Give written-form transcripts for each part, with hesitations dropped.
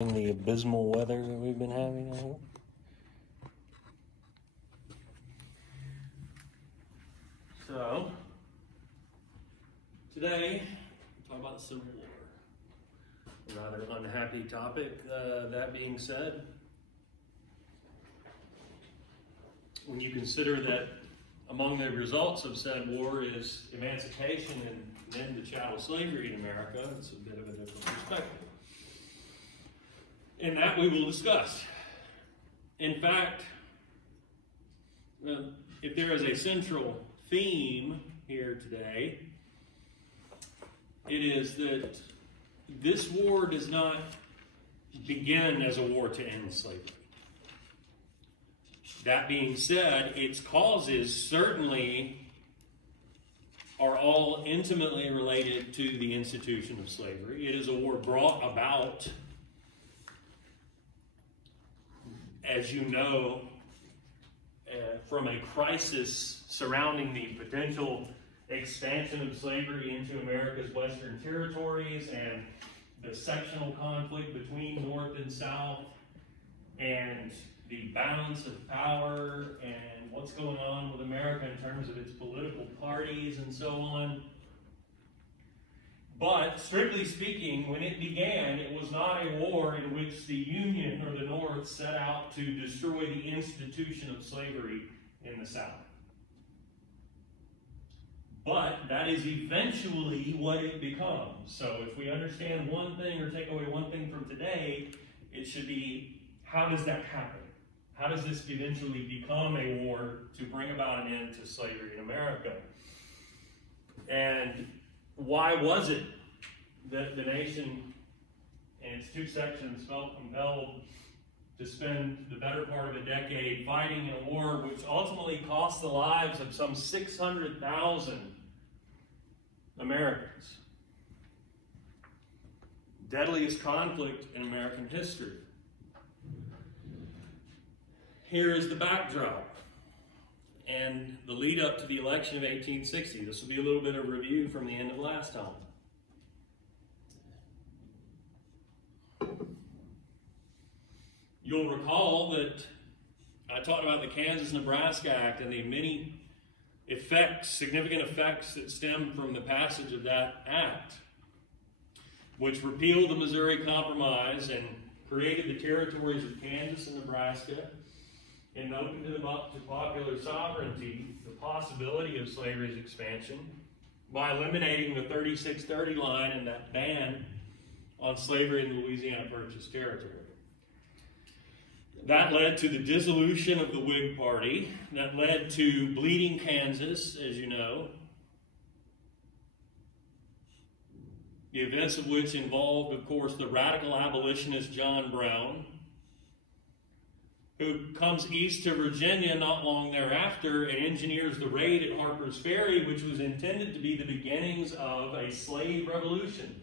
In the abysmal weather that we've been having, I hope. So, today, we'll talk about the Civil War. A rather unhappy topic. That being said, when you consider that among the results of said war is emancipation and an end to chattel slavery in America, it's a bit of a different perspective. And that we will discuss. In fact, if there is a central theme here today, it is that this war does not begin as a war to end slavery. That being said, its causes certainly are all intimately related to the institution of slavery. It is a war brought about, as you know, from a crisis surrounding the potential expansion of slavery into America's western territories and the sectional conflict between North and South and the balance of power and what's going on with America in terms of its political parties and so on. But, strictly speaking, when it began, it was not a war in which the Union or the North set out to destroy the institution of slavery in the South. But that is eventually what it becomes. So if we understand one thing or take away one thing from today, it should be, how does that happen? How does this eventually become a war to bring about an end to slavery in America? And why was it that the nation and its two sections felt compelled to spend the better part of a decade fighting in a war which ultimately cost the lives of some 600,000 Americans? Deadliest conflict in American history. Here is the backdrop and the lead up to the election of 1860. This will be a little bit of review from the end of last time. You'll recall that I talked about the Kansas-Nebraska Act and the many effects, significant effects that stem from the passage of that act, which repealed the Missouri Compromise and created the territories of Kansas and Nebraska and opened them up to popular sovereignty, the possibility of slavery's expansion, by eliminating the 3630 line and that ban on slavery in the Louisiana Purchase territory. That led to the dissolution of the Whig Party. That led to Bleeding Kansas, as you know. The events of which involved, of course, the radical abolitionist John Brown, who comes east to Virginia not long thereafter and engineers the raid at Harper's Ferry, which was intended to be the beginnings of a slave revolution.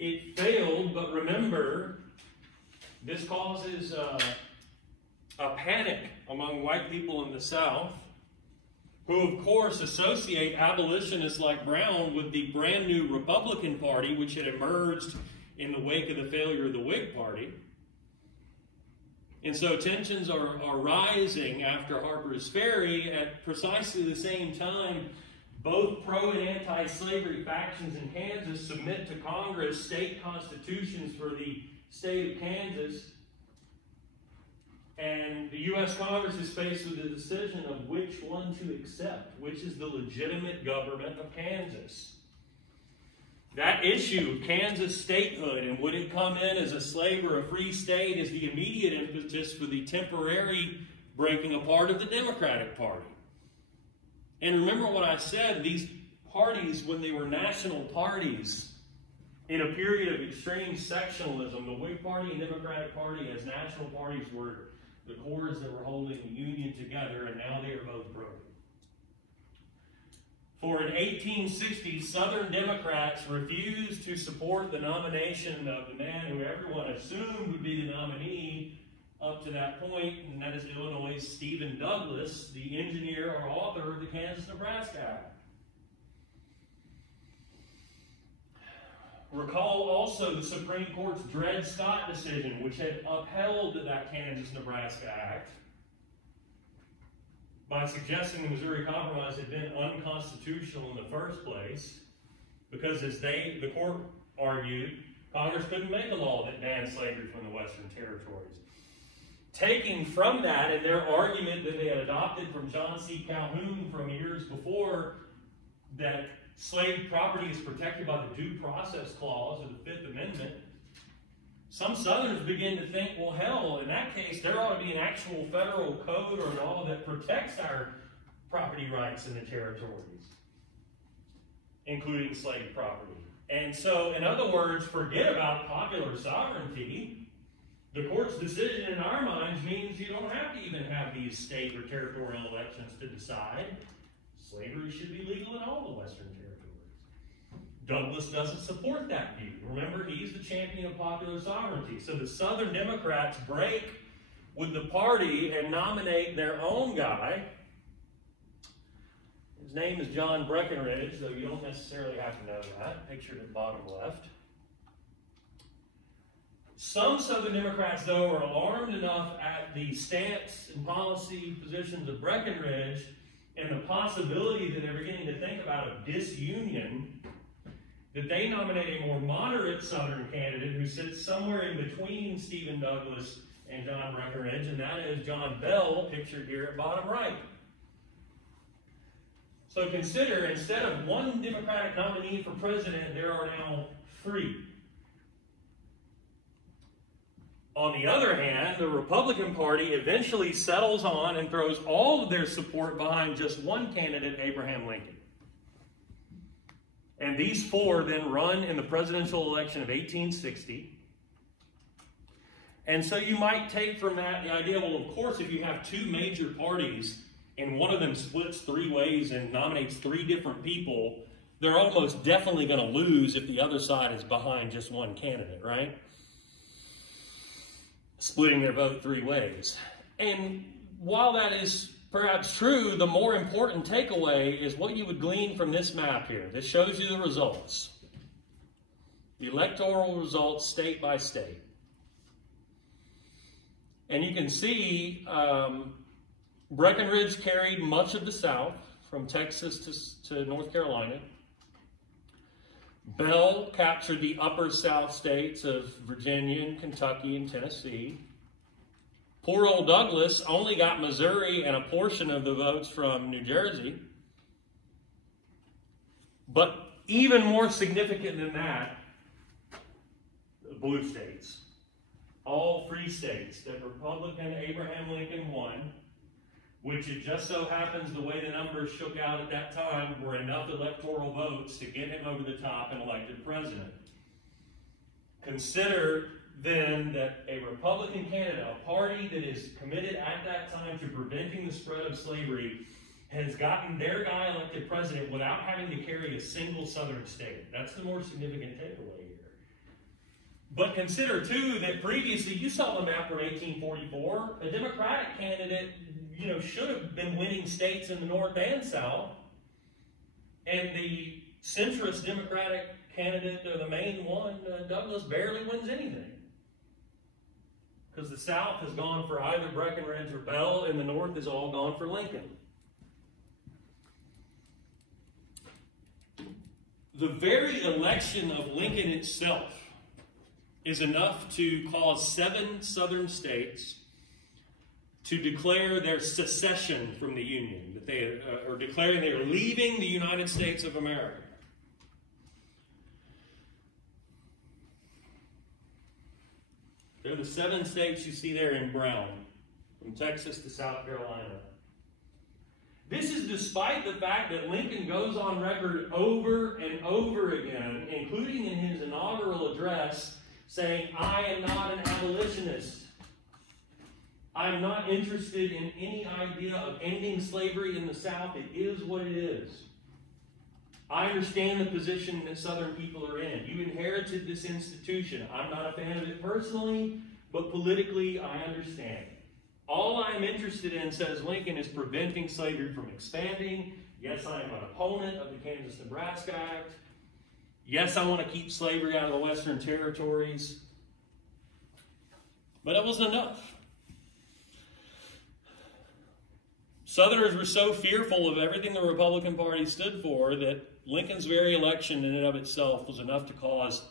It failed, but remember, this causes a panic among white people in the South, who of course associate abolitionists like Brown with the brand new Republican Party, which had emerged in the wake of the failure of the Whig Party. And so tensions are rising after Harper's Ferry. At precisely the same time, both pro and anti-slavery factions in Kansas submit to Congress state constitutions for the state of Kansas. And the U.S. Congress is faced with the decision of which one to accept, which is the legitimate government of Kansas. That issue of Kansas statehood and would it come in as a slave or a free state is the immediate impetus for the temporary breaking apart of the Democratic Party. And remember what I said, these parties, when they were national parties, in a period of extreme sectionalism, the Whig Party and Democratic Party as national parties were the cords that were holding the Union together, and now they are both broken. For in 1860, Southern Democrats refused to support the nomination of the man who everyone assumed would be the nominee up to that point, and that is Illinois' Stephen Douglas, the engineer or author of the Kansas-Nebraska Act. Recall also the Supreme Court's Dred Scott decision, which had upheld that Kansas-Nebraska Act by suggesting the Missouri Compromise had been unconstitutional in the first place, because as the court argued, Congress couldn't make a law that banned slavery from the Western territories. Taking from that and their argument that they had adopted from John C. Calhoun from years before, that slave property is protected by the Due Process Clause of the Fifth Amendment, some Southerners begin to think, well, hell, in that case, there ought to be an actual federal code or law that protects our property rights in the territories, including slave property. And so, in other words, forget about popular sovereignty. The court's decision in our minds means you don't have to even have these state or territorial elections to decide. Slavery should be legal in all the Western territories. Douglas doesn't support that view. Remember, he's the champion of popular sovereignty. So the Southern Democrats break with the party and nominate their own guy. His name is John Breckinridge, though you don't necessarily have to know that. Pictured at the bottom left. Some Southern Democrats, though, are alarmed enough at the stance and policy positions of Breckinridge and the possibility that they're beginning to think about a disunion, that they nominate a more moderate Southern candidate who sits somewhere in between Stephen Douglas and John Breckinridge, and that is John Bell, pictured here at bottom right. So consider, instead of one Democratic nominee for president, there are now 3. On the other hand, the Republican Party eventually settles on and throws all of their support behind just one candidate, Abraham Lincoln. And these 4 then run in the presidential election of 1860. And so you might take from that the idea, well, of course, if you have 2 major parties and one of them splits 3 ways and nominates 3 different people, they're almost definitely going to lose if the other side is behind just one candidate, right? Splitting their vote 3 ways. And while that is perhaps true, the more important takeaway is what you would glean from this map here. This shows you the results. The electoral results state by state. And you can see Breckinridge carried much of the South, from Texas to North Carolina. Bell captured the upper South states of Virginia and Kentucky and Tennessee. Poor old Douglas only got Missouri and a portion of the votes from New Jersey. But even more significant than that, the blue states. All free states that Republican Abraham Lincoln won, which it just so happens the way the numbers shook out at that time were enough electoral votes to get him over the top and elected president. Consider then that a Republican candidate, a party that is committed at that time to preventing the spread of slavery, has gotten their guy elected president without having to carry a single Southern state. That's the more significant takeaway here. But consider, too, that previously, you saw the map from 1844, a Democratic candidate should have been winning states in the North and South. And the centrist Democratic candidate, or the main one, Douglas, barely wins anything. Because the South has gone for either Breckinridge or Bell, and the North has all gone for Lincoln. The very election of Lincoln itself is enough to cause 7 Southern states to declare their secession from the Union, that they are declaring they are leaving the United States of America. They're the 7 states you see there in brown, from Texas to South Carolina. This is despite the fact that Lincoln goes on record over and over again, including in his inaugural address, saying, "I am not an abolitionist. I am not interested in any idea of ending slavery in the South. It is what it is. I understand the position that Southern people are in. You inherited this institution. I'm not a fan of it personally, but politically I understand. All I'm interested in," says Lincoln, "is preventing slavery from expanding. Yes, I am an opponent of the Kansas-Nebraska Act. Yes, I want to keep slavery out of the Western territories, but that wasn't enough. Southerners were so fearful of everything the Republican Party stood for that Lincoln's very election in and of itself was enough to cause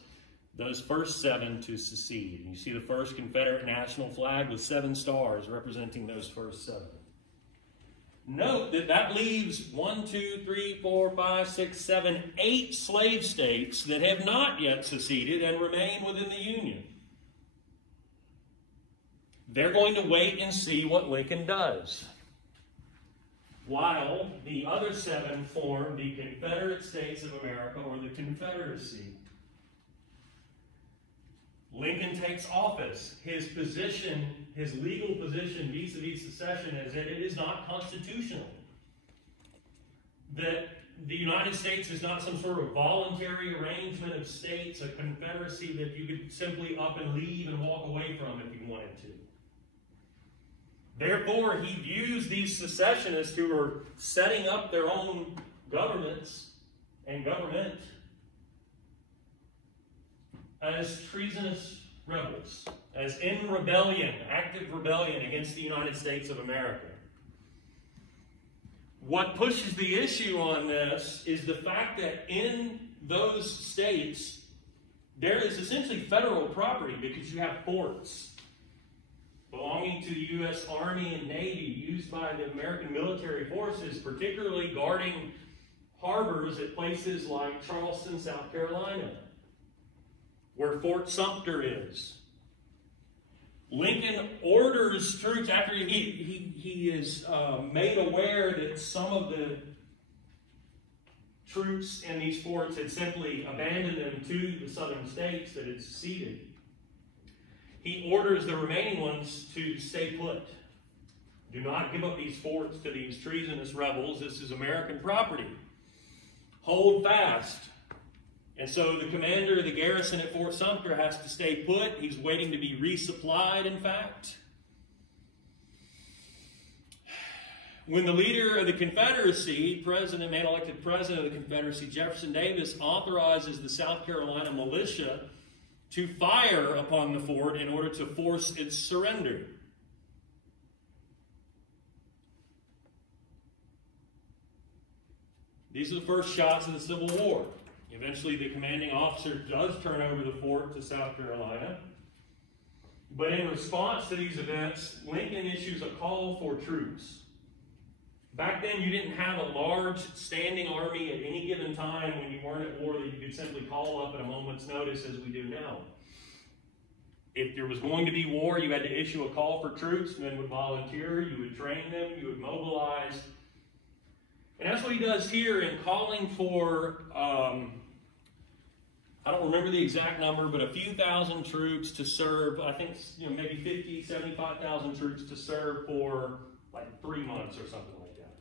those first 7 to secede. And you see the first Confederate national flag with 7 stars representing those first 7. Note that that leaves 1, 2, 3, 4, 5, 6, 7, 8 slave states that have not yet seceded and remain within the Union. They're going to wait and see what Lincoln does, while the other 7 form the Confederate States of America, or the Confederacy. Lincoln takes office. His position, his legal position vis-a-vis secession is that it is not constitutional. That the United States is not some sort of voluntary arrangement of states, a confederacy that you could simply up and leave and walk away from if you wanted to. Therefore, he views these secessionists who are setting up their own governments and government as treasonous rebels, as in rebellion, active rebellion against the United States of America. What pushes the issue on this is the fact that in those states, there is essentially federal property because you have forts belonging to the U.S. Army and Navy, used by the American military forces, particularly guarding harbors at places like Charleston, South Carolina, where Fort Sumter is. Lincoln orders troops, after he is made aware that some of the troops in these forts had simply abandoned them to the southern states that had seceded. He orders the remaining ones to stay put. Do not give up these forts to these treasonous rebels. This is American property. Hold fast. And so the commander of the garrison at Fort Sumter has to stay put. He's waiting to be resupplied, in fact. When the leader of the Confederacy, man-elected president of the Confederacy, Jefferson Davis, authorizes the South Carolina militia to fire upon the fort in order to force its surrender. These are the first shots of the Civil War. Eventually, the commanding officer does turn over the fort to South Carolina. But in response to these events, Lincoln issues a call for troops. Back then, you didn't have a large standing army at any given time when you weren't at war that you could simply call up at a moment's notice as we do now. If there was going to be war, you had to issue a call for troops. Men would volunteer, you would train them, you would mobilize. And that's what he does here in calling for, I don't remember the exact number, but a few thousand troops to serve, I think maybe 50, 75,000 troops to serve for like 3 months or something like that.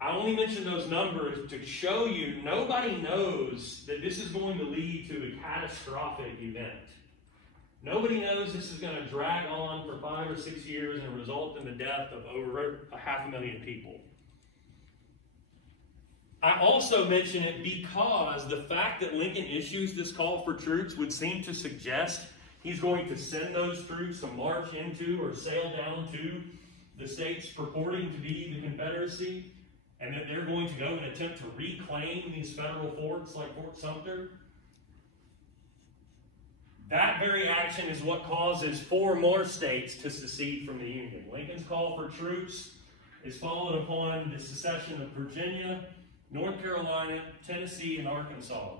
I only mention those numbers to show you nobody knows that this is going to lead to a catastrophic event. Nobody knows this is going to drag on for 5 or 6 years and result in the death of over 500,000 people. I also mention it because the fact that Lincoln issues this call for troops would seem to suggest he's going to send those troops to march into or sail down to the states purporting to be the Confederacy, and that they're going to go and attempt to reclaim these federal forts like Fort Sumter. That very action is what causes 4 more states to secede from the Union. Lincoln's call for troops is followed upon the secession of Virginia, North Carolina, Tennessee, and Arkansas,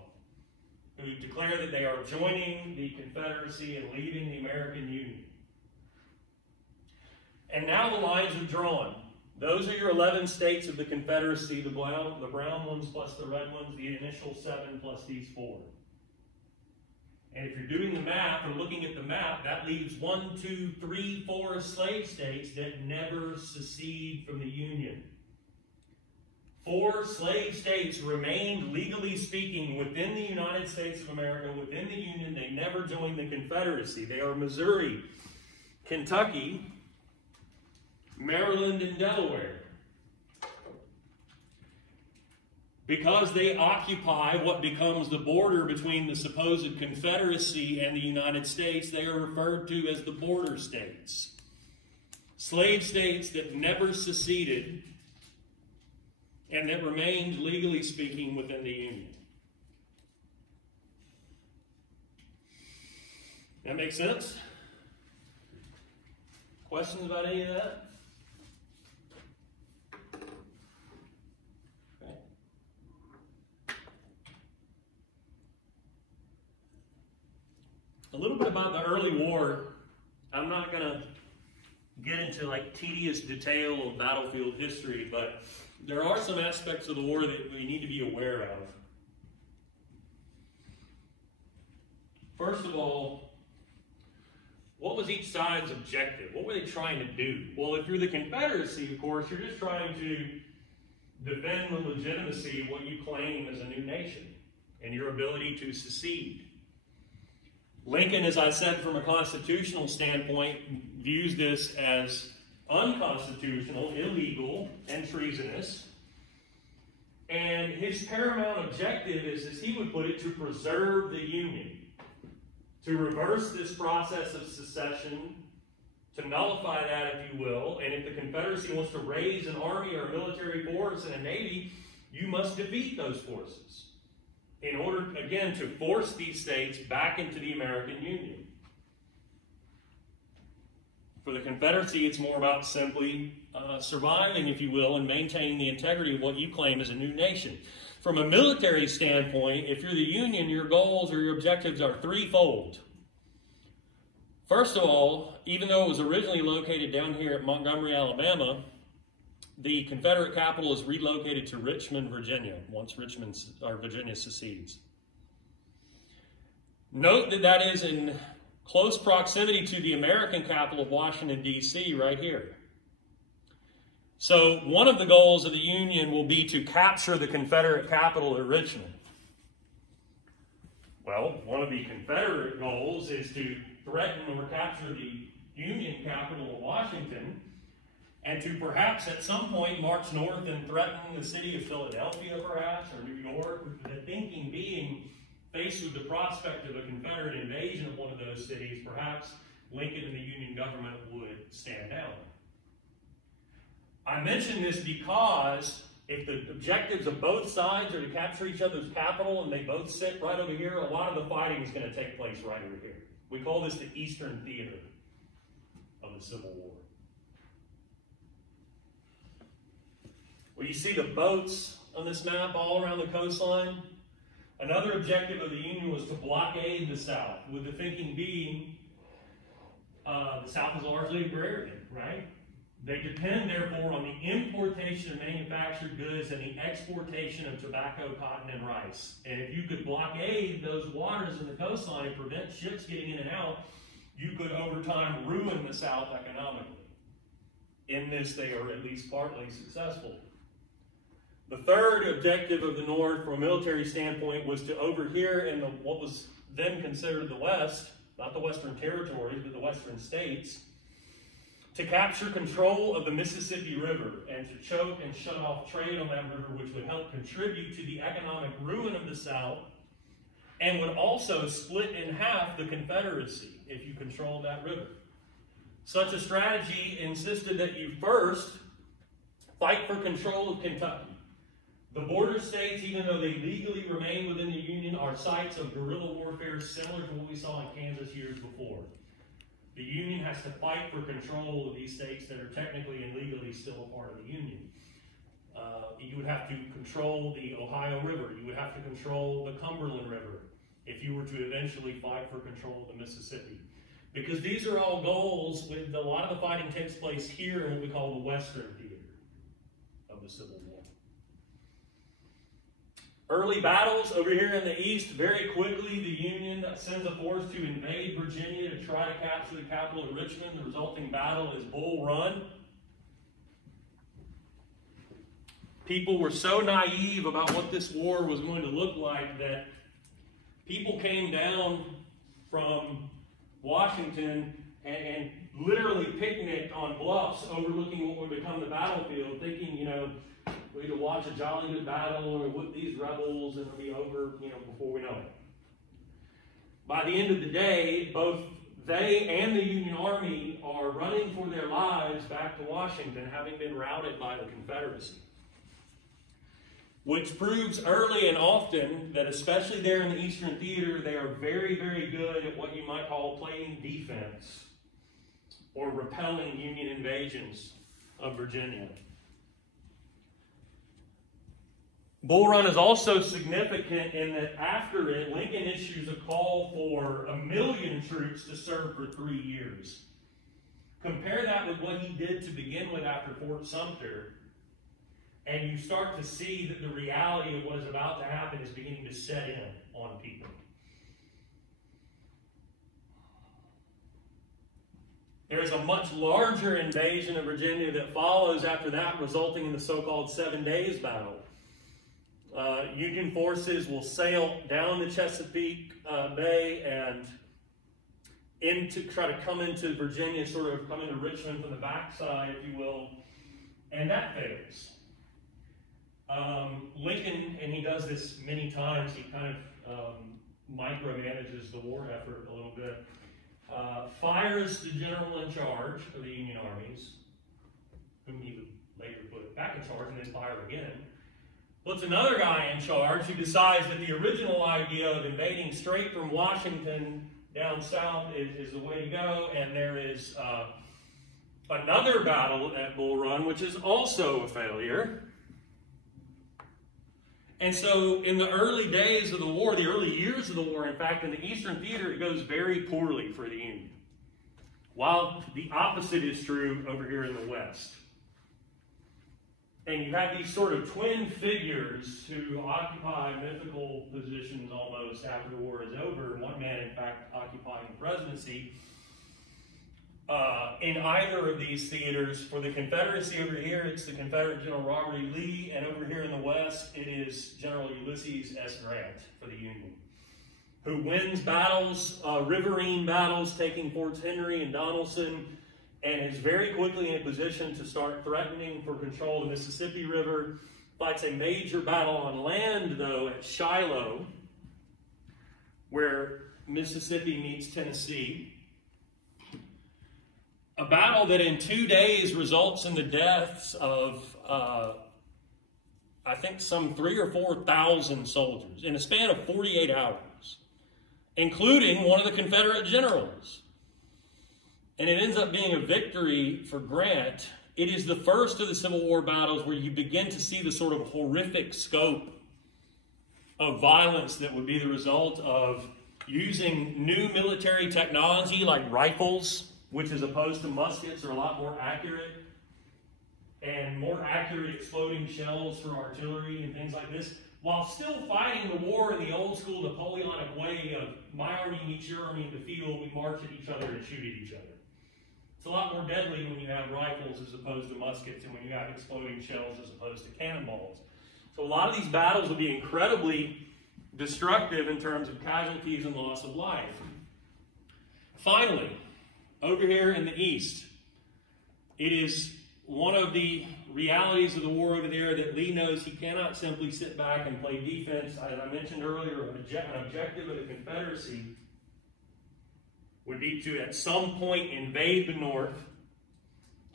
who declare that they are joining the Confederacy and leaving the American Union. And now the lines are drawn. Those are your 11 states of the Confederacy, the brown ones plus the red ones, the initial 7 plus these 4. And if you're doing the math or looking at the map, that leaves 1, 2, 3, 4 slave states that never secede from the Union. 4 slave states remained, legally speaking, within the United States of America, within the Union. They never joined the Confederacy. They are Missouri, Kentucky, Maryland, and Delaware. Because they occupy what becomes the border between the supposed Confederacy and the United States, they are referred to as the border states. Slave states that never seceded and that remained, legally speaking, within the Union. That makes sense? Questions about any of that? Okay. A little bit about the early war. I'm not going to get into like tedious detail of battlefield history, but there are some aspects of the war that we need to be aware of. First of all, what was each side's objective? What were they trying to do? Well, if you're the Confederacy, of course, you're just trying to defend the legitimacy of what you claim as a new nation and your ability to secede. Lincoln, as I said, from a constitutional standpoint, views this as unconstitutional, illegal, and treasonous. And his paramount objective is, as he would put it, to preserve the Union, to reverse this process of secession, to nullify that, if you will. And if the Confederacy wants to raise an army or a military force and a navy, you must defeat those forces in order, again, to force these states back into the American Union. For the Confederacy, it's more about simply surviving, if you will, and maintaining the integrity of what you claim as a new nation. From a military standpoint, if you're the Union, your goals or your objectives are threefold. First of all, even though it was originally located down here at Montgomery, Alabama, the Confederate capital is relocated to Richmond, Virginia, once Virginia secedes. Note that that is in close proximity to the American capital of Washington, D.C., right here. So one of the goals of the Union will be to capture the Confederate capital at Richmond. Well, one of the Confederate goals is to threaten or capture the Union capital of Washington, and to perhaps at some point march north and threaten the city of Philadelphia, perhaps, or New York, with the thinking being, faced with the prospect of a Confederate invasion of one of those cities, perhaps Lincoln and the Union government would stand down. I mention this because if the objectives of both sides are to capture each other's capital and they both sit right over here, a lot of the fighting is going to take place right over here. We call this the Eastern Theater of the Civil War. Well, you see the boats on this map all around the coastline. Another objective of the Union was to blockade the South, with the thinking being the South is largely agrarian, right? They depend, therefore, on the importation of manufactured goods and the exportation of tobacco, cotton, and rice. And if you could blockade those waters in the coastline and prevent ships getting in and out, you could, over time, ruin the South economically. In this, they are at least partly successful. The third objective of the North, from a military standpoint, was to, over here in what was then considered the West, not the Western territories, but the Western states, to capture control of the Mississippi River and to choke and shut off trade on that river, which would help contribute to the economic ruin of the South and would also split in half the Confederacy if you controlled that river. Such a strategy insisted that you first fight for control of Kentucky. The border states, even though they legally remain within the Union, are sites of guerrilla warfare similar to what we saw in Kansas years before. The Union has to fight for control of these states that are technically and legally still a part of the Union. You would have to control the Ohio River. You would have to control the Cumberland River if you were to eventually fight for control of the Mississippi. Because these are all goals, with a lot of the fighting takes place here in what we call the Western Theater of the Civil War. Early battles over here in the east, very quickly the Union sends a force to invade Virginia to try to capture the capital of Richmond. The resulting battle is Bull Run. People were so naive about what this war was going to look like that people came down from Washington and literally picnicked on bluffs overlooking what would become the battlefield, thinking, you know, We either watch a jolly good battle or whip these rebels and it'll be over, before we know it. By the end of the day, both they and the Union Army are running for their lives back to Washington, having been routed by the Confederacy. Which proves early and often that, especially there in the Eastern Theater, they are very, very good at what you might call playing defense or repelling Union invasions of Virginia. Bull Run is also significant in that after it, Lincoln issues a call for 1 million troops to serve for 3 years. Compare that with what he did to begin with after Fort Sumter, and you start to see that the reality of what is about to happen is beginning to set in on people. There is a much larger invasion of Virginia that follows after that, resulting in the so-called 7 Days Battle. Union forces will sail down the Chesapeake Bay and try to come into Virginia, sort of come into Richmond from the backside, if you will, and that fails. Lincoln, and he does this many times, he kind of micromanages the war effort a little bit, fires the general in charge of the Union armies, whom he would later put back in charge and then fire again. Puts another guy in charge who decides that the original idea of invading straight from Washington down south is the way to go, and there is another battle at Bull Run, which is also a failure. And so in the early days of the war, the early years of the war, in fact, in the Eastern Theater, it goes very poorly for the Union. While the opposite is true over here in the West. And you have these sort of twin figures who occupy mythical positions almost after the war is over. One man, in fact, occupying the presidency. In either of these theaters, for the Confederacy over here, it's the Confederate General Robert E. Lee, and over here in the West, it is General Ulysses S. Grant for the Union, who wins battles, riverine battles, taking Forts Henry and Donelson, and is very quickly in a position to start threatening for control of the Mississippi River. Fights a major battle on land, though, at Shiloh, where Mississippi meets Tennessee. A battle that in 2 days results in the deaths of, I think, some 3,000 or 4,000 soldiers in a span of 48 hours, including one of the Confederate generals. And it ends up being a victory for Grant. It is the first of the Civil War battles where you begin to see the sort of horrific scope of violence that would be the result of using new military technology like rifles, which as opposed to muskets are a lot more accurate, and more accurate exploding shells for artillery and things like this, while still fighting the war in the old school Napoleonic way of my army meets your army in the field, we march at each other and shoot at each other. It's a lot more deadly when you have rifles as opposed to muskets and when you have exploding shells as opposed to cannonballs. So a lot of these battles will be incredibly destructive in terms of casualties and loss of life. Finally, over here in the East, it is one of the realities of the war over there that Lee knows he cannot simply sit back and play defense. As I mentioned earlier, an objective of the Confederacy would be to, at some point, invade the North,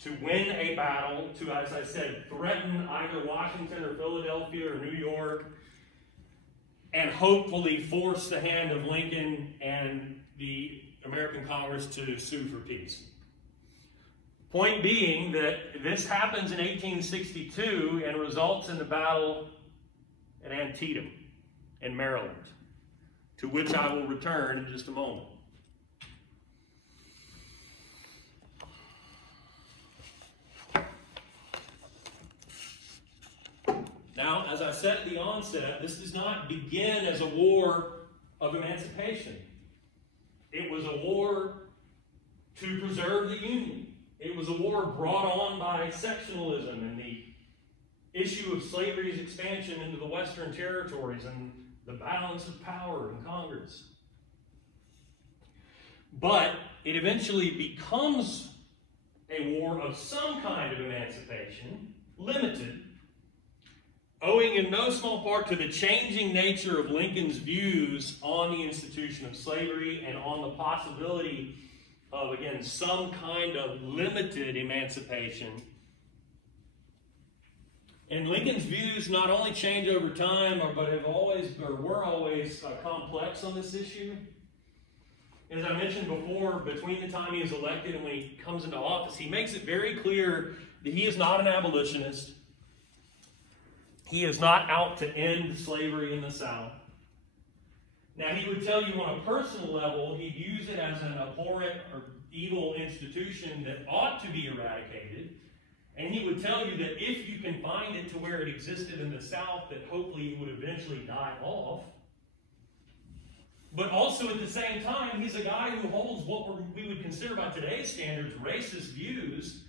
to win a battle, to, as I said, threaten either Washington or Philadelphia or New York, and hopefully force the hand of Lincoln and the American Congress to sue for peace. Point being that this happens in 1862 and results in the battle at Antietam in Maryland, to which I will return in just a moment. Now, as I said at the onset, this does not begin as a war of emancipation. It was a war to preserve the Union. It was a war brought on by sectionalism and the issue of slavery's expansion into the Western territories and the balance of power in Congress. But it eventually becomes a war of some kind of emancipation, limited, owing in no small part to the changing nature of Lincoln's views on the institution of slavery and on the possibility of, again, some kind of limited emancipation. And Lincoln's views not only change over time, but were always complex on this issue. As I mentioned before, between the time he is elected and when he comes into office, he makes it very clear that he is not an abolitionist. He is not out to end slavery in the South. Now, he would tell you on a personal level, he'd use it as an abhorrent or evil institution that ought to be eradicated. And he would tell you that if you can find it to where it existed in the South, that hopefully it would eventually die off. But also at the same time, he's a guy who holds what we would consider by today's standards racist views,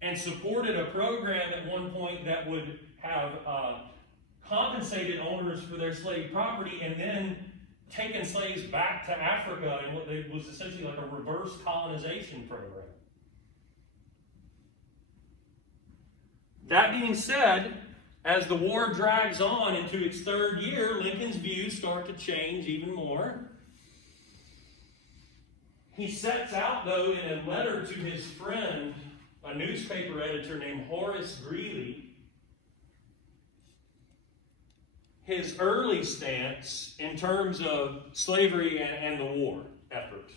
and supported a program at one point that would have compensated owners for their slave property and then taken slaves back to Africa in what was essentially like a reverse colonization program. That being said, as the war drags on into its third year, Lincoln's views start to change even more. He sets out, though, in a letter to his friend, a newspaper editor named Horace Greeley, his early stance in terms of slavery and the war effort.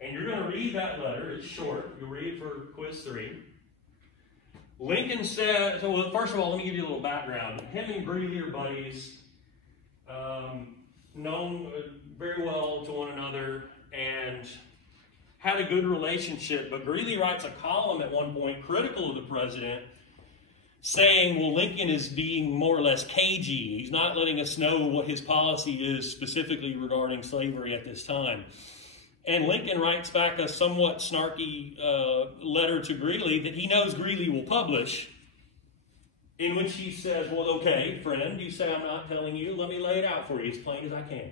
And you're going to read that letter. It's short. You'll read it for quiz 3. Lincoln said, well, first of all, let me give you a little background. Him and Greeley are buddies, known very well to one another, and had a good relationship. But Greeley writes a column at one point critical of the president, saying, well, Lincoln is being more or less cagey. He's not letting us know what his policy is specifically regarding slavery at this time. And Lincoln writes back a somewhat snarky letter to Greeley that he knows Greeley will publish, in which he says, well, okay, friend, you say I'm not telling you. Let me lay it out for you as plain as I can.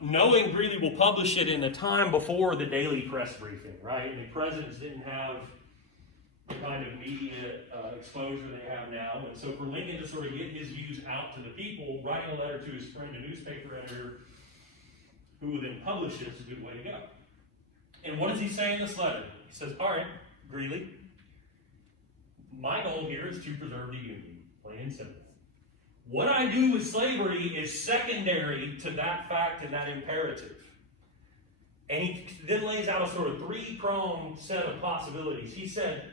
Knowing Greeley will publish it in a time before the daily press briefing, right? I mean, presidents didn't have the kind of media exposure they have now. And so for Lincoln to sort of get his views out to the people, writing a letter to his friend, a newspaper editor, who will then publish it, is a good way to go. And what does he say in this letter? He says, all right, Greeley, my goal here is to preserve the Union, plain and simple. What I do with slavery is secondary to that fact and that imperative. And he then lays out a sort of three-pronged set of possibilities. He said,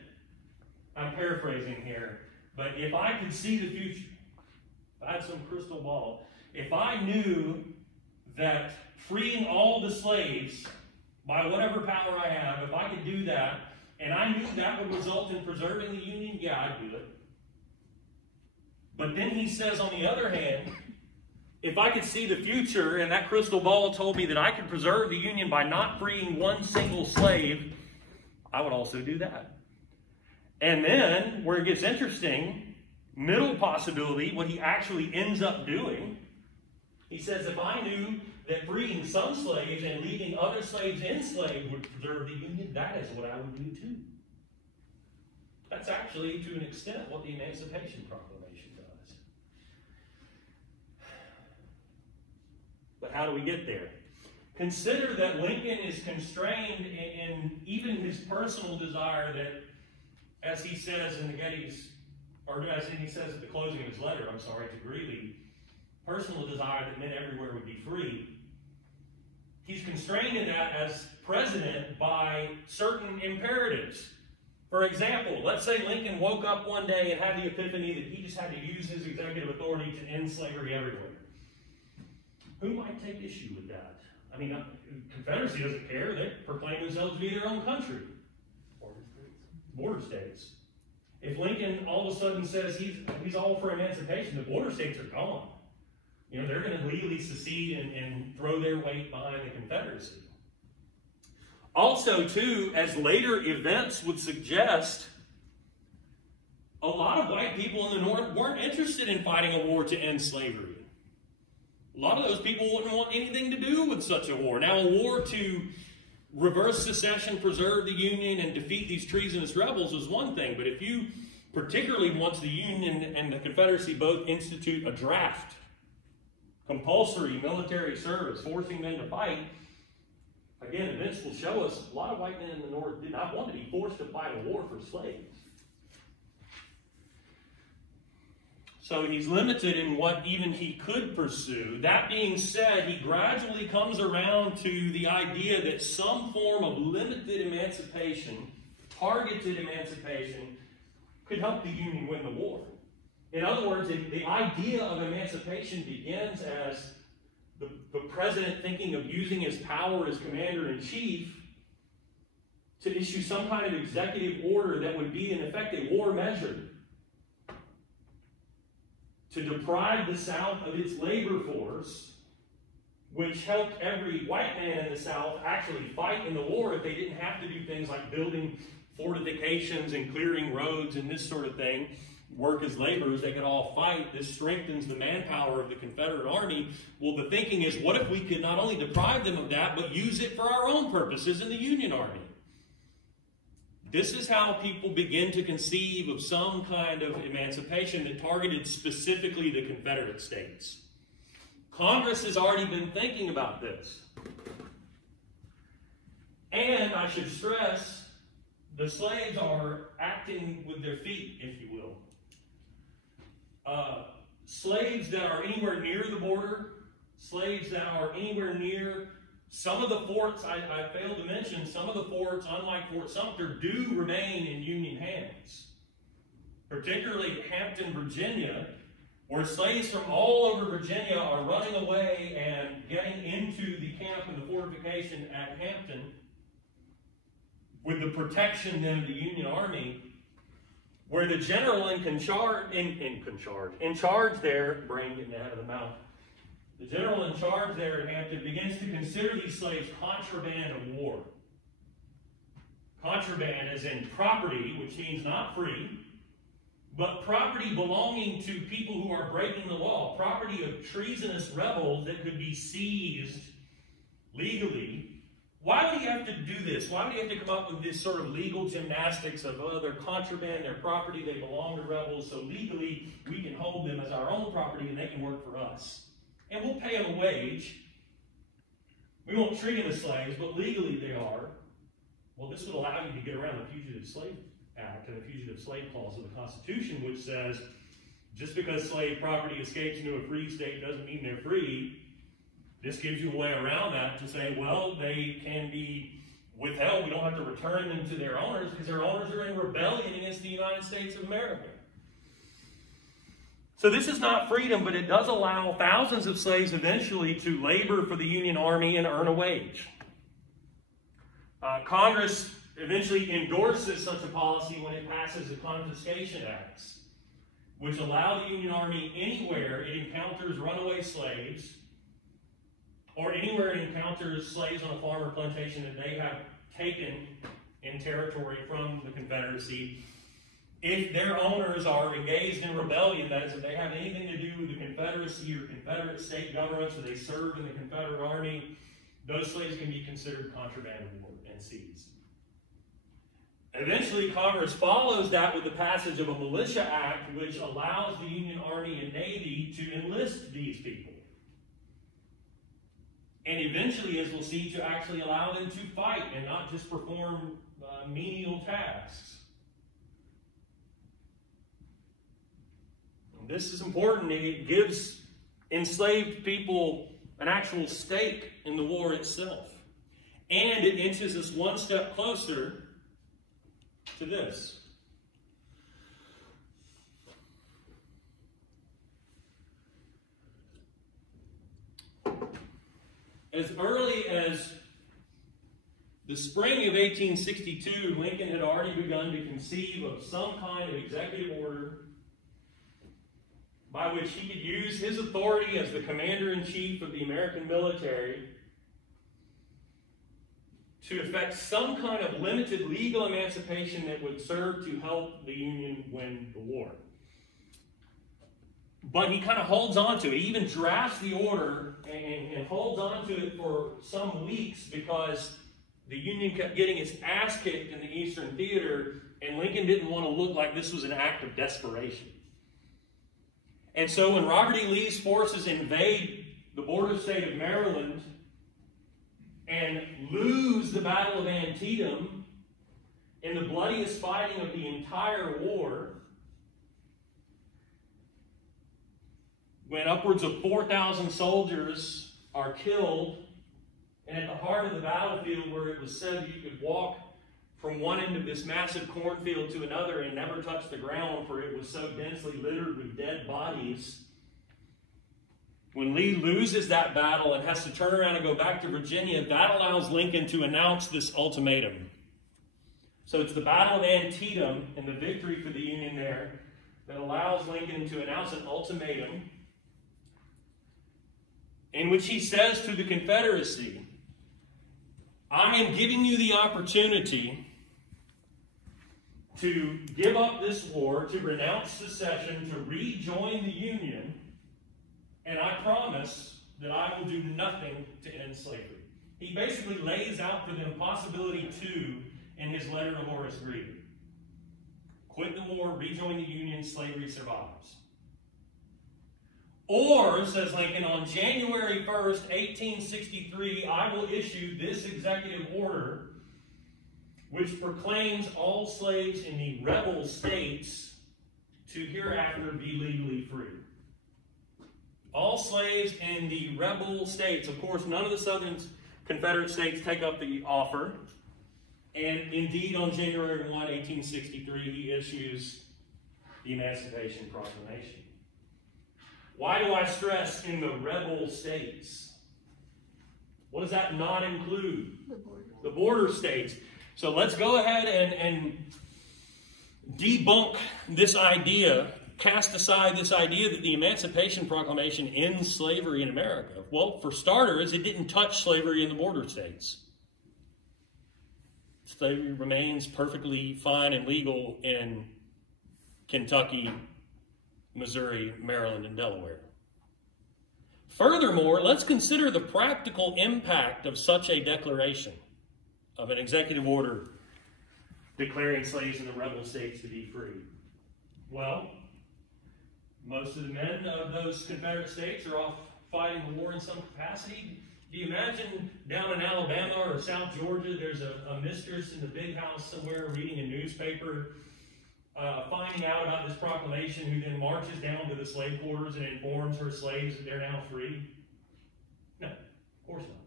I'm paraphrasing here, but if I could see the future, if I had some crystal ball, if I knew that freeing all the slaves by whatever power I have, if I could do that, and I knew that would result in preserving the Union, yeah, I'd do it. But then he says, on the other hand, if I could see the future and that crystal ball told me that I could preserve the Union by not freeing one single slave, I would also do that. And then, where it gets interesting, middle possibility, what he actually ends up doing, he says, if I knew that freeing some slaves and leaving other slaves enslaved would preserve the Union, that is what I would do too. That's actually, to an extent, what the Emancipation Proclamation does. But how do we get there? Consider that Lincoln is constrained in even his personal desire that, as he says in the Gettys, or as he says at the closing of his letter, to Greeley, personal desire that men everywhere would be free. He's constrained in that as president by certain imperatives. For example, let's say Lincoln woke up one day and had the epiphany that he just had to use his executive authority to end slavery everywhere. Who might take issue with that? I mean, Confederacy doesn't care. They proclaim themselves to be their own country. Border states. If Lincoln all of a sudden says he's all for emancipation, the border states are gone. You know, they're going to legally secede and throw their weight behind the Confederacy. Also, too, as later events would suggest, a lot of white people in the North weren't interested in fighting a war to end slavery. A lot of those people wouldn't want anything to do with such a war. Now, a war to reverse secession, preserve the Union, and defeat these treasonous rebels is one thing. But if you particularly once the Union and the Confederacy both institute a draft, compulsory military service, forcing men to fight. Again, events will show us a lot of white men in the North did not want to be forced to fight a war for slaves. So he's limited in what even he could pursue. That being said, he gradually comes around to the idea that some form of limited emancipation, targeted emancipation, could help the Union win the war. In other words, the idea of emancipation begins as the president thinking of using his power as commander-in-chief to issue some kind of executive order that would be, in effect, a war measure to deprive the South of its labor force, which helped every white man in the South actually fight in the war if they didn't have to do things like building fortifications and clearing roads and this sort of thing, work as laborers. They could all fight. This strengthens the manpower of the Confederate Army. Well, the thinking is, what if we could not only deprive them of that, but use it for our own purposes in the Union Army? This is how people begin to conceive of some kind of emancipation that targeted specifically the Confederate States. Congress has already been thinking about this. And I should stress, the slaves are acting with their feet, if you will. Slaves that are anywhere near the border, slaves that are anywhere near some of the forts, I failed to mention, some of the forts, unlike Fort Sumter, do remain in Union hands. Particularly Hampton, Virginia, where slaves from all over Virginia are running away and getting into the camp and the fortification at Hampton with the protection then of the Union Army, where the general in charge there, brain getting out of the mouth, the general in charge there at Hampton begins to consider these slaves contraband of war. Contraband as in property, which means not free, but property belonging to people who are breaking the law, property of treasonous rebels that could be seized legally. Why would he have to do this? Why would he have to come up with this sort of legal gymnastics of, oh, they're contraband, they're property, they belong to rebels, so legally we can hold them as our own property and they can work for us. And we'll pay them a wage. We won't treat them as slaves, but legally they are. Well, this would allow you to get around the Fugitive Slave Act and the Fugitive Slave Clause of the Constitution, which says just because slave property escapes into a free state doesn't mean they're free. This gives you a way around that to say, well, they can be withheld. We don't have to return them to their owners because their owners are in rebellion against the United States of America. So this is not freedom, but it does allow thousands of slaves eventually to labor for the Union Army and earn a wage. Congress eventually endorses such a policy when it passes the Confiscation Acts, which allow the Union Army anywhere it encounters runaway slaves, or anywhere it encounters slaves on a farm or plantation that they have taken in territory from the Confederacy. If their owners are engaged in rebellion, that is, if they have anything to do with the Confederacy or Confederate state governments, or they serve in the Confederate Army, those slaves can be considered contraband of war and seized. Eventually, Congress follows that with the passage of a Militia Act, which allows the Union Army and Navy to enlist these people. And eventually, as we'll see, to actually allow them to fight and not just perform menial tasks. This is important. It gives enslaved people an actual stake in the war itself. And it inches us one step closer to this. As early as the spring of 1862, Lincoln had already begun to conceive of some kind of executive order by which he could use his authority as the commander-in-chief of the American military to effect some kind of limited legal emancipation that would serve to help the Union win the war. But he kind of holds on to it. He even drafts the order and holds on to it for some weeks because the Union kept getting its ass kicked in the Eastern Theater, and Lincoln didn't want to look like this was an act of desperation. And so when Robert E. Lee's forces invade the border state of Maryland and lose the Battle of Antietam in the bloodiest fighting of the entire war, when upwards of 4,000 soldiers are killed, and at the heart of the battlefield where it was said you could walk from one end of this massive cornfield to another and never touch the ground, for it was so densely littered with dead bodies. When Lee loses that battle and has to turn around and go back to Virginia, that allows Lincoln to announce this ultimatum. So it's the Battle of Antietam and the victory for the Union there that allows Lincoln to announce an ultimatum in which he says to the Confederacy, I am giving you the opportunity to give up this war, to renounce secession, to rejoin the Union, and I promise that I will do nothing to end slavery. He basically lays out for them possibility 2 in his letter to Horace Greeley. Quit the war, rejoin the Union, slavery survives. Or, says Lincoln, on January 1st, 1863, I will issue this executive order which proclaims all slaves in the rebel states to hereafter be legally free. All slaves in the rebel states. Of course, none of the Southern Confederate states take up the offer. And indeed, on January 1, 1863, he issues the Emancipation Proclamation. Why do I stress in the rebel states? What does that not include? The border states. So let's go ahead and debunk this idea, cast aside this idea that the Emancipation Proclamation ends slavery in America. Well, for starters, it didn't touch slavery in the border states. Slavery remains perfectly fine and legal in Kentucky, Missouri, Maryland, and Delaware. Furthermore, let's consider the practical impact of such a declaration, of an executive order declaring slaves in the rebel states to be free. Well, most of the men of those Confederate states are off fighting the war in some capacity. Do you imagine down in Alabama or South Georgia, there's a mistress in the big house somewhere reading a newspaper, finding out about this proclamation, who then marches down to the slave quarters and informs her slaves that they're now free? No, of course not.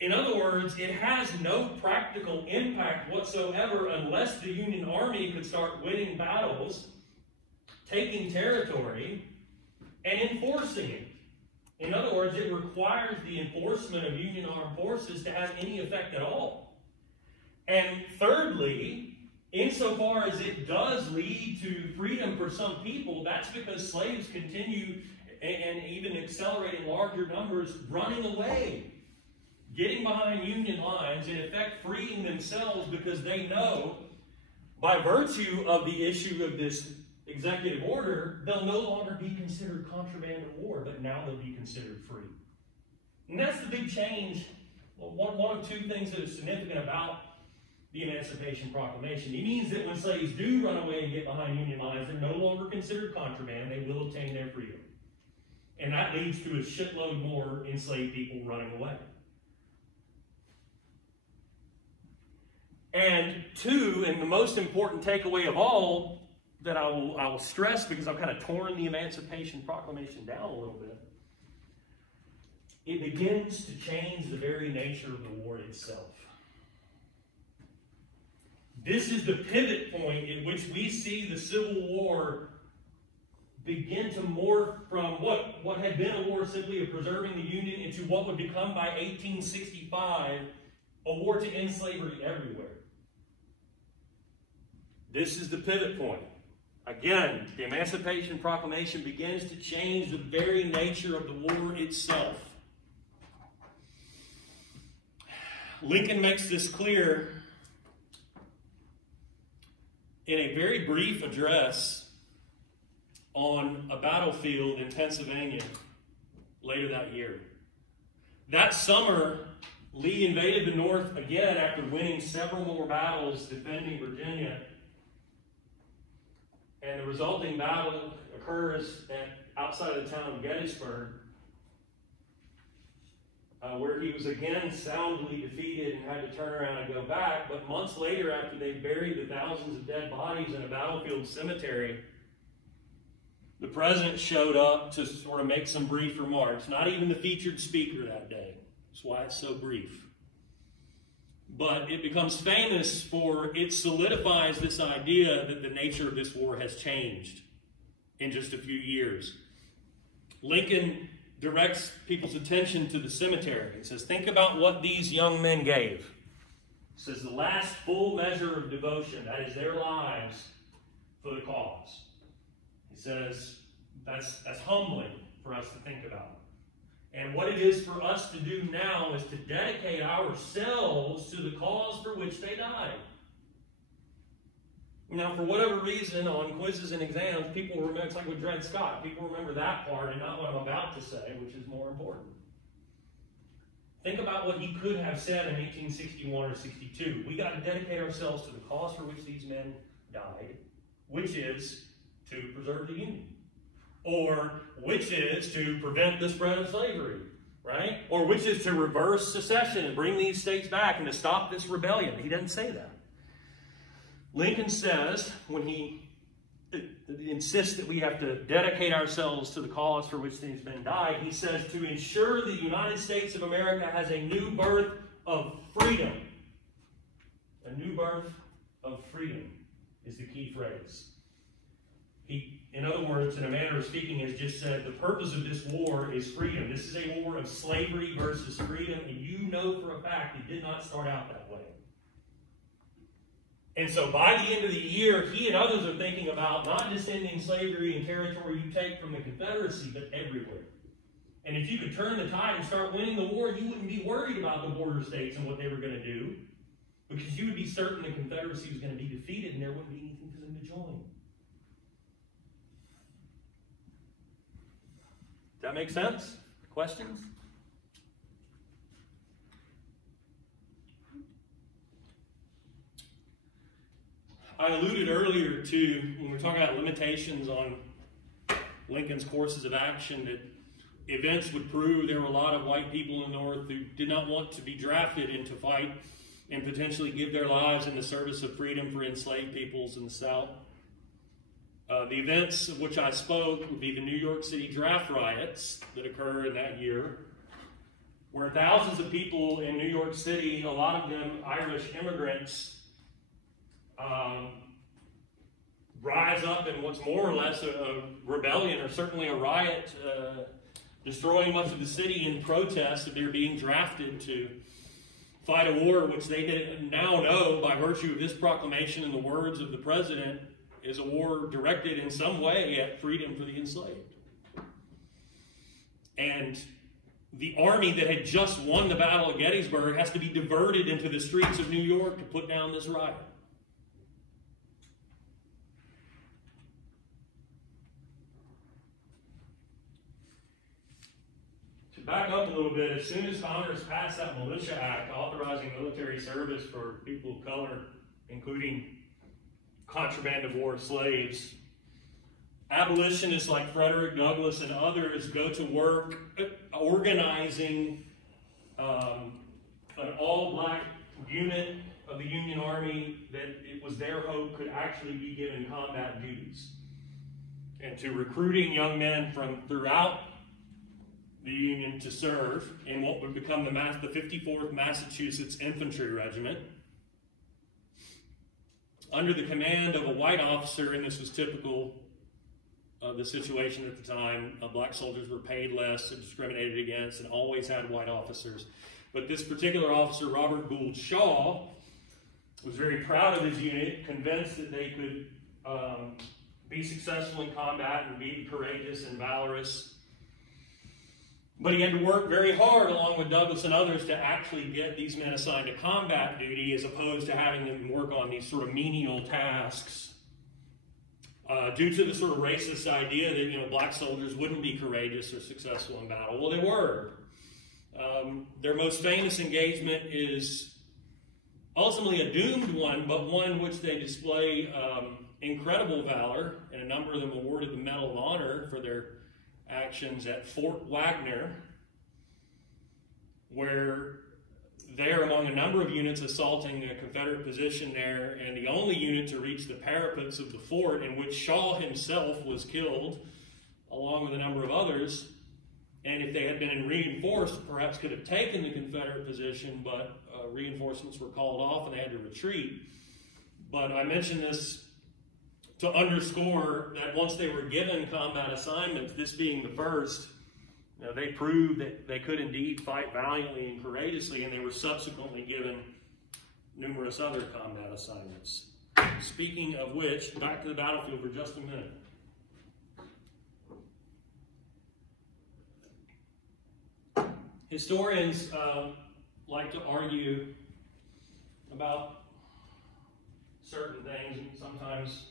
In other words, it has no practical impact whatsoever unless the Union Army could start winning battles, taking territory, and enforcing it. In other words, it requires the enforcement of Union armed forces to have any effect at all. And thirdly, insofar as it does lead to freedom for some people, that's because slaves continue, and even accelerate in larger numbers, running away, getting behind Union lines, in effect freeing themselves, because they know, by virtue of the issue of this executive order, they'll no longer be considered contraband of war, but now they'll be considered free. And that's the big change. Well, one of two things that is significant about the Emancipation Proclamation. It means that when slaves do run away and get behind Union lines, they're no longer considered contraband. They will obtain their freedom. And that leads to a shitload more enslaved people running away. And two, and the most important takeaway of all, that I will stress because I've kind of torn the Emancipation Proclamation down a little bit, it begins to change the very nature of the war itself. This is the pivot point in which we see the Civil War begin to morph from what had been a war simply of preserving the Union into what would become by 1865 a war to end slavery everywhere. This is the pivot point. Again, the Emancipation Proclamation begins to change the very nature of the war itself. Lincoln makes this clear in a very brief address on a battlefield in Pennsylvania later that year. That summer, Lee invaded the North again after winning several more battles defending Virginia. And the resulting battle occurs outside of the town of Gettysburg, where he was again soundly defeated and had to turn around and go back. But months later, after they buried the thousands of dead bodies in a battlefield cemetery, the president showed up to sort of make some brief remarks. Not even the featured speaker that day. That's why it's so brief. But it becomes famous for it solidifies this idea that the nature of this war has changed in just a few years. Lincoln directs people's attention to the cemetery. He says, think about what these young men gave. He says, the last full measure of devotion, that is their lives for the cause. He says, that's humbling for us to think about. And what it is for us to do now is to dedicate ourselves to the cause for which they died. Now, for whatever reason, on quizzes and exams, people remember, it's like with Dred Scott, people remember that part and not what I'm about to say, which is more important. Think about what he could have said in 1861 or 62. We got to dedicate ourselves to the cause for which these men died, which is to preserve the Union. Or which is to prevent the spread of slavery, right? Or which is to reverse secession and bring these states back and to stop this rebellion. He doesn't say that. Lincoln says, when he insists that we have to dedicate ourselves to the cause for which these men died, he says, to ensure the United States of America has a new birth of freedom. A new birth of freedom is the key phrase. He, in other words, in a manner of speaking, has just said the purpose of this war is freedom. This is a war of slavery versus freedom, and you know for a fact it did not start out that way. And so by the end of the year, he and others are thinking about not just ending slavery in territory you take from the Confederacy, but everywhere. And if you could turn the tide and start winning the war, you wouldn't be worried about the border states and what they were going to do, because you would be certain the Confederacy was going to be defeated and there wouldn't be anything for them to join. Does that make sense? Questions? I alluded earlier to, when we were talking about limitations on Lincoln's courses of action, that events would prove there were a lot of white people in the North who did not want to be drafted into fight and potentially give their lives in the service of freedom for enslaved peoples in the South. The events of which I spoke would be the New York City draft riots that occurred in that year, where thousands of people in New York City, a lot of them Irish immigrants, rise up in what's more or less a rebellion, or certainly a riot, destroying much of the city in protest of their being drafted to fight a war which they now know, by virtue of this proclamation and the words of the president, is a war directed in some way at freedom for the enslaved. And the army that had just won the Battle of Gettysburg has to be diverted into the streets of New York to put down this riot. To back up a little bit, as soon as Congress passed that Militia Act authorizing military service for people of color, including contraband of war slaves, abolitionists like Frederick Douglass and others go to work organizing an all-black unit of the Union Army that it was their hope could actually be given combat duties, and to recruiting young men from throughout the Union to serve in what would become the 54th Massachusetts Infantry Regiment, under the command of a white officer, and this was typical of the situation at the time. Black soldiers were paid less and discriminated against and always had white officers. But this particular officer, Robert Gould Shaw, was very proud of his unit, convinced that they could be successful in combat and be courageous and valorous. But he had to work very hard, along with Douglass and others, to actually get these men assigned to combat duty, as opposed to having them work on these sort of menial tasks. Due to the sort of racist idea that, black soldiers wouldn't be courageous or successful in battle. Well, they were. Their most famous engagement is ultimately a doomed one, but one which they display incredible valor, and a number of them awarded the Medal of Honor for their actions at Fort Wagner, where they're among a number of units assaulting a Confederate position there, and the only unit to reach the parapets of the fort, in which Shaw himself was killed, along with a number of others. And if they had been reinforced, perhaps could have taken the Confederate position, but reinforcements were called off and they had to retreat. But I mention this to underscore that once they were given combat assignments, this being the first, they proved that they could indeed fight valiantly and courageously, and they were subsequently given numerous other combat assignments. Speaking of which, back to the battlefield for just a minute. Historians like to argue about certain things, and sometimes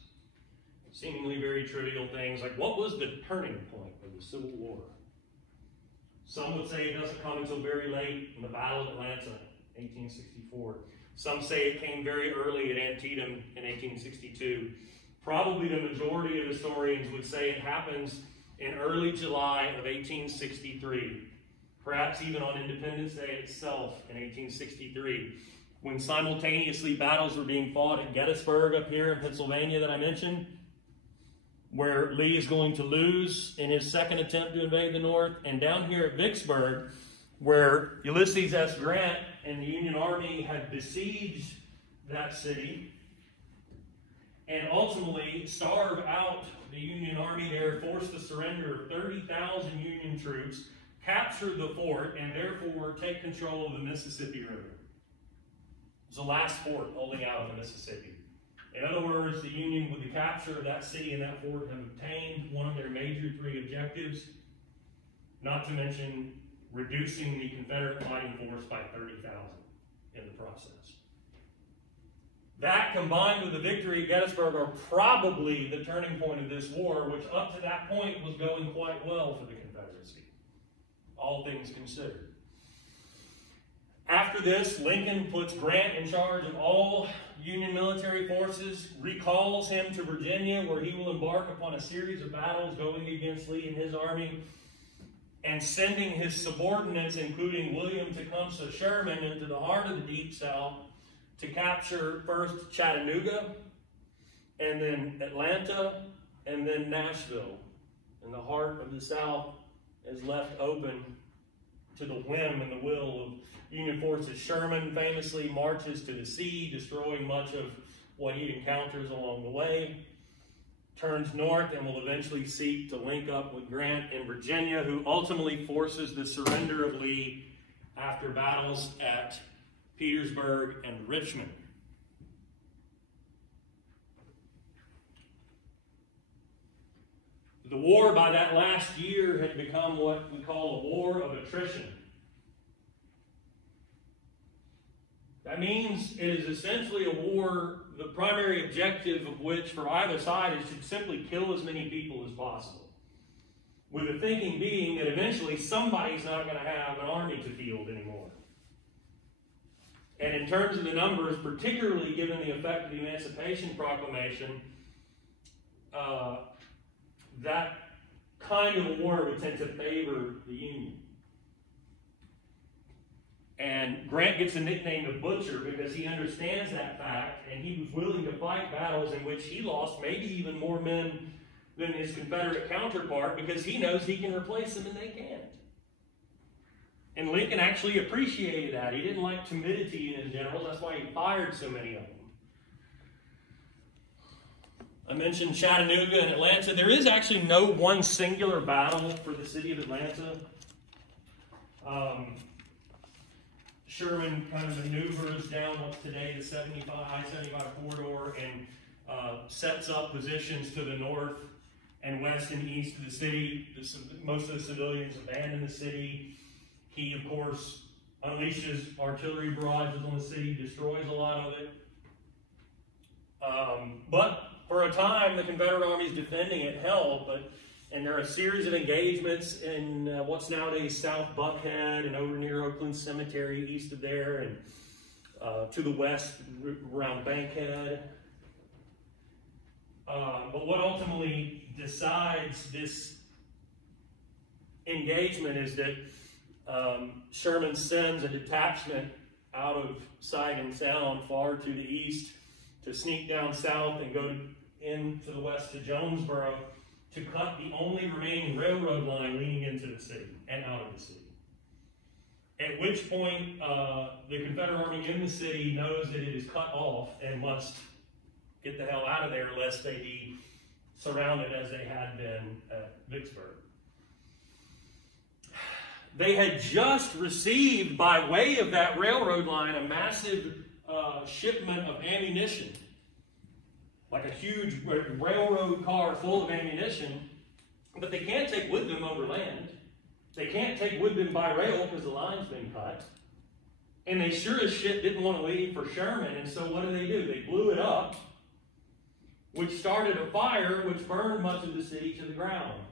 seemingly very trivial things, like what was the turning point of the Civil War? Some would say it doesn't come until very late in the Battle of Atlanta, 1864. Some say it came very early at Antietam in 1862. Probably the majority of historians would say it happens in early July of 1863. Perhaps even on Independence Day itself in 1863, when simultaneously battles were being fought at Gettysburg up here in Pennsylvania that I mentioned, where Lee is going to lose in his second attempt to invade the North, and down here at Vicksburg, where Ulysses S. Grant and the Union Army had besieged that city and ultimately starved out the Union Army there, forced the surrender of 30,000 Union troops, capture the fort, and therefore take control of the Mississippi River. It was the last fort holding out of the Mississippi. In other words, the Union, with the capture of that city and that fort, have obtained one of their major three objectives, not to mention reducing the Confederate fighting force by 30,000 in the process. That, combined with the victory at Gettysburg, are probably the turning point of this war, which up to that point was going quite well for the Confederacy, all things considered. After this, Lincoln puts Grant in charge of all Union military forces, recalls him to Virginia, where he will embark upon a series of battles going against Lee and his army, and sending his subordinates, including William Tecumseh Sherman, into the heart of the Deep South to capture first Chattanooga, and then Atlanta, and then Nashville. And the heart of the South is left open to the whim and the will of Union forces. Sherman famously marches to the sea, destroying much of what he encounters along the way, turns north, and will eventually seek to link up with Grant in Virginia, who ultimately forces the surrender of Lee after battles at Petersburg and Richmond. The war by that last year had become what we call a war of attrition. That means it is essentially a war, the primary objective of which for either side is to simply kill as many people as possible, with the thinking being that eventually somebody's not going to have an army to field anymore. And in terms of the numbers, particularly given the effect of the Emancipation Proclamation, that kind of a war would tend to favor the Union. And Grant gets a nickname of Butcher because he understands that fact, and he was willing to fight battles in which he lost maybe even more men than his Confederate counterpart, because he knows he can replace them and they can't. And Lincoln actually appreciated that. He didn't like timidity in his generals. That's why he fired so many of them. I mentioned Chattanooga and Atlanta. There is actually no one singular battle for the city of Atlanta. Sherman kind of maneuvers down what's today the I-75 corridor and sets up positions to the north and west and east of the city. Most of the civilians abandon the city. He, of course, unleashes artillery barrages on the city, destroys a lot of it. But for a time, the Confederate Army is defending it held, but And there are a series of engagements in what's nowadays South Buckhead and over near Oakland Cemetery, east of there, and to the west around Bankhead. But what ultimately decides this engagement is that Sherman sends a detachment out of sight and sound far to the east to sneak down south and go into the west to Jonesboro to cut the only remaining railroad line leading into the city and out of the city. At which point, the Confederate Army in the city knows that it is cut off and must get the hell out of there lest they be surrounded as they had been at Vicksburg. They had just received, by way of that railroad line, a massive shipment of ammunition. Like a huge railroad car full of ammunition. But they can't take with them over land. They can't take with them by rail because the line's been cut. And they sure as shit didn't want to leave for Sherman. And so what do? They blew it up, which started a fire which burned much of the city to the ground.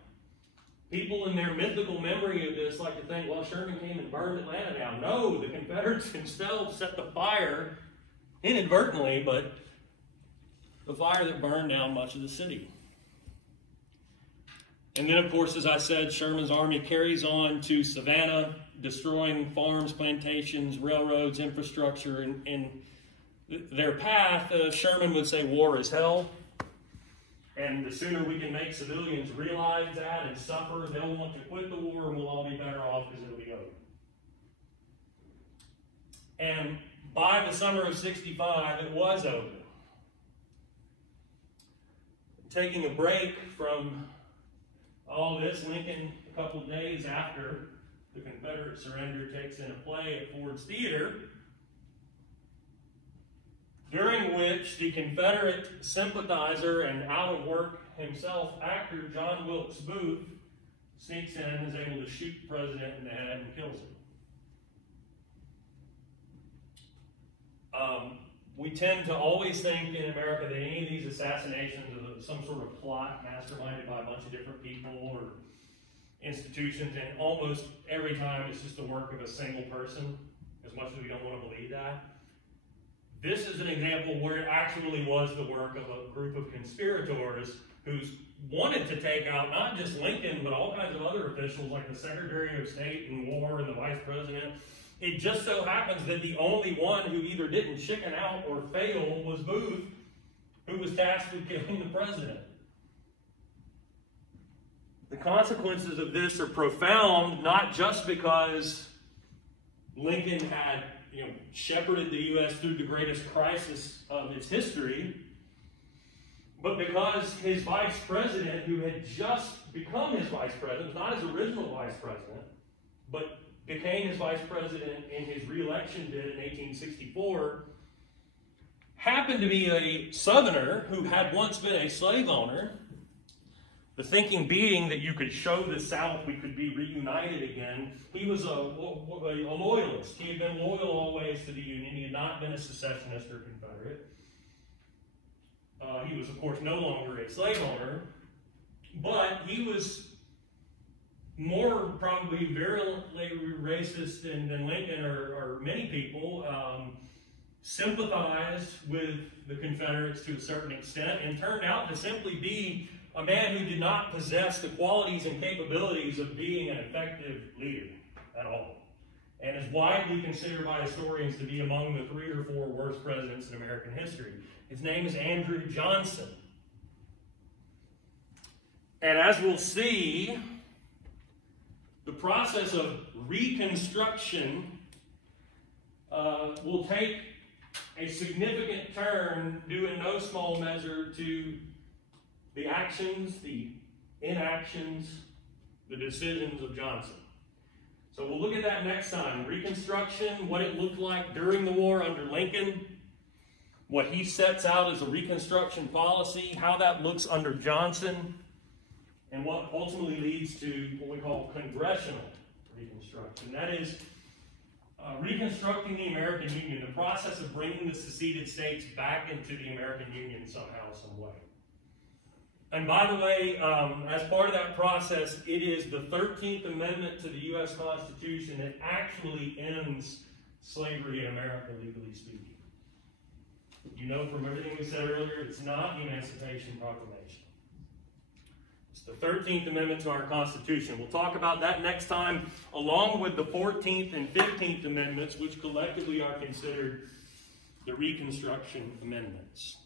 People in their mythical memory of this like to think, well, Sherman came and burned Atlanta down. No, the Confederates themselves set the fire, inadvertently, but the fire that burned down much of the city. And then, of course, as I said, Sherman's army carries on to Savannah, destroying farms, plantations, railroads, infrastructure. In their path, Sherman would say war is hell. And the sooner we can make civilians realize that and suffer, they'll want to quit the war and we'll all be better off because it'll be over. And by the summer of '65, it was over. Taking a break from all this, Lincoln, a couple of days after the Confederate surrender, takes in a play at Ford's Theater, during which the Confederate sympathizer and out of work himself actor John Wilkes Booth sneaks in and is able to shoot the president in the head and kills him. We tend to always think in America that any of these assassinations are some sort of plot masterminded by a bunch of different people or institutions, and almost every time it's just the work of a single person, as much as we don't want to believe that. This is an example where it actually was the work of a group of conspirators who wanted to take out not just Lincoln, but all kinds of other officials like the Secretary of State and War and the Vice President. It just so happens that the only one who either didn't chicken out or fail was Booth, who was tasked with killing the president. The consequences of this are profound, not just because Lincoln had shepherded the U.S. through the greatest crisis of its history, but because his vice president, who had just become his vice president, not his original vice president, but became his vice president in his re-election bid in 1864, happened to be a Southerner who had once been a slave owner, the thinking being that you could show the South we could be reunited again. He was a loyalist. He had been loyal always to the Union. He had not been a secessionist or Confederate. He was, of course, no longer a slave owner, but he was more probably virulently racist than Lincoln or many people, sympathized with the Confederates to a certain extent, and turned out to simply be a man who did not possess the qualities and capabilities of being an effective leader at all, and is widely considered by historians to be among the 3 or 4 worst presidents in American history. His name is Andrew Johnson. And as we'll see, the process of Reconstruction will take a significant turn due in no small measure to the actions, the inactions, the decisions of Johnson. So we'll look at that next time. Reconstruction, what it looked like during the war under Lincoln, what he sets out as a Reconstruction policy, how that looks under Johnson, and what ultimately leads to what we call Congressional Reconstruction. That is reconstructing the American Union, the process of bringing the seceded states back into the American Union somehow, some way. And by the way, as part of that process, it is the 13th Amendment to the U.S. Constitution that actually ends slavery in America, legally speaking. You know from everything we said earlier, it's not the Emancipation Proclamation. It's the 13th Amendment to our Constitution. We'll talk about that next time, along with the 14th and 15th Amendments, which collectively are considered the Reconstruction Amendments.